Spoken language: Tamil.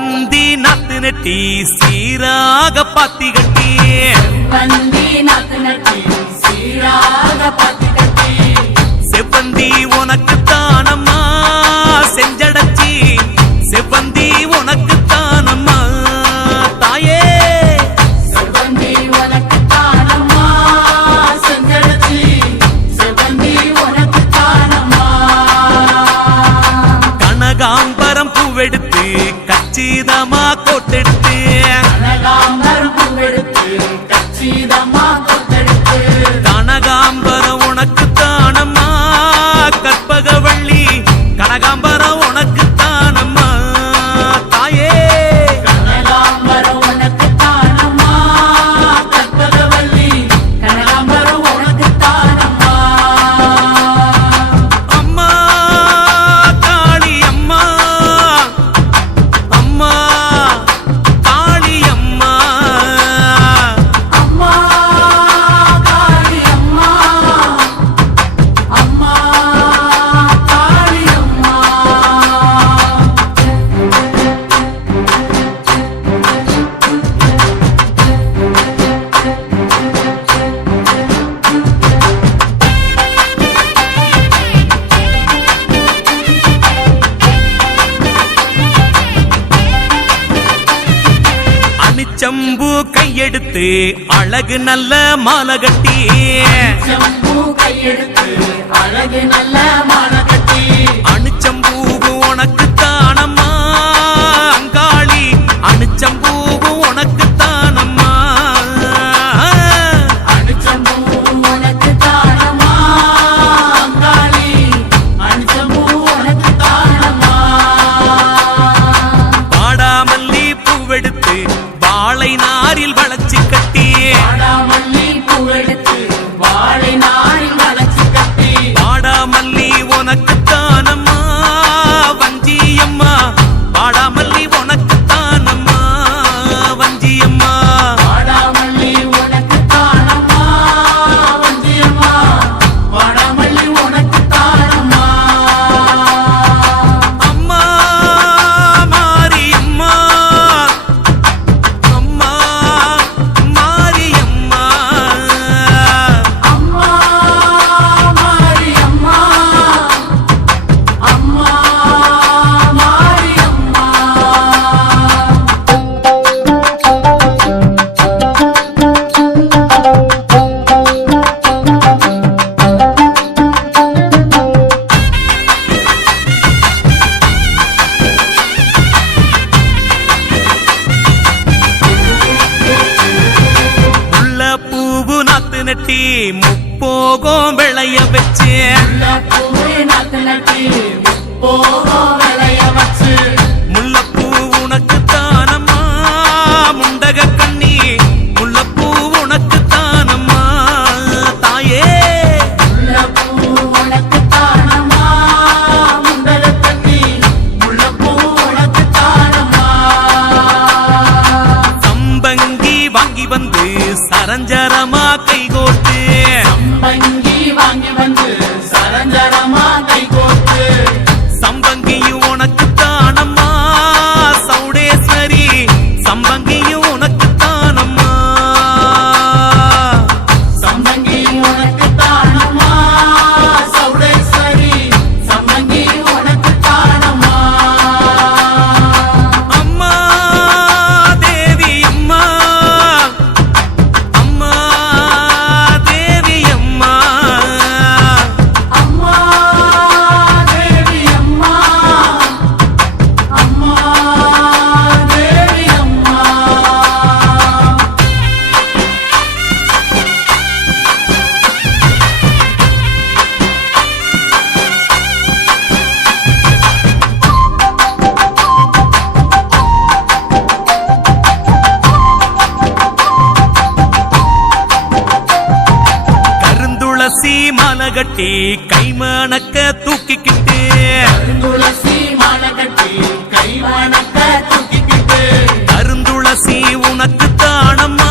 செவ்வந்தி நாத்து நட்டி சீராக பாத்தி கட்டி செவ்வந்தி நாத்து நட்டி சீராக பாத்தி கட்டி செவ்வந்தி உனக்கு தானம்மா செஞ்சடச்சி செவ்வந்தி உனக்கு தானம்மா தாயே செவ்வந்தி உனக்கு தானம்மா செஞ்சடச்சி செவ்வந்தி உனக்கு தானம்மா கனகாம்பரம் பூவெடுத்து கச்சிதமா கோட்டெடுத்து கனகாம்பரம் பூவெடுத்து கச்சிதமா கோட்டெடுத்து கனகாம்பரம் உனக்கு தானம்மா கற்பகவள்ளி கனகாம்பரம் உனக்கு தானம்மா தாயே கனகாம்பரம் உனக்கு தானம்மா கற்பகவள்ளி கனகாம்பரம் உனக்கு தானம்மா அம்மா காளி அம்மா அம்மா காளி அம்மா அம்மா காளி அம்மா அம்மா காளி அம்மா அணிச்சம்பூ கையெடுத்து அழகு நல்ல மாலை கட்டி செம்பூ கையெடுத்து அழகு நல்ல மாலை கட்டி அணிச்சம்பூ உனக்கு தானம்மா அங்காளி அணிச்சம்பூ உனக்கு தானம்மா அணிச்சம்பூ உனக்கு தானம்மா அங்காளி அணிச்சம்பூ உனக்கு தானம்மா பாடாமல்லி பூவெடுத்து வாழை நாரில் வளைச்சு கட்டி வாடாமல்லி பூவெடுத்து வாழை நாரில் வளைச்சு கட்டி பாடாமல்லி உனக்கு தானம்மா வஞ்சியம்மா பாடாமல்லி உனக்கு தானம்மா வஞ்சியம்மா வாடாமல்லி உனக்கு தானம்மா வஞ்சியம்மா வாடாமல்லி உனக்கு தானம்மா அம்மா மாரியம்மா அம்மா மாரியம்மா அம்மா மாரியம்மா அம்மா மாரியம்மா உள்ள பூவு நாத்து நட்டி முப்போகம் விளைய வச்சு பூவே நாத்து நட்டி போகும் விளைய வச்சு முல்லப்பூ உனக்கு தானம்மா முண்டக கண்ணி முல்லப்பூ உனக்கு தானம்மா தாயே முல்லைப்பூ உனக்கு தானம்மா முண்டக கண்ணி முல்லைப்பூ உனக்கு தானம்மா சம்பங்கி வாங்கி வந்து சரஞ்சரமா கைகோட்டு சம்பங்கி வாங்கி வந்து சரஞ்சரமா கை கோர்த்து சம்பங்கியும் உனக்கு தானம்மா சௌடேஸ்வரி சம்பங்கியும் உனக்கு தானம்மா சம்பங்கி உனக்கு தானம்மா சௌடேஸ்வரி சம்பங்கி உனக்கு தானம்மா அம்மா தேவி அம்மா அம்மா தேவி அம்மா அம்மா தேவி அம்மா அம்மா தேவி அம்மா கருந்துளசி மாலை கட்டி கைமணக்க தூக்கிக்கிட்டு துளசி மாலை கட்டி கை வணக்க தூக்கிக்கிட்டு கருந்துளசி உனக்கு தானம்மா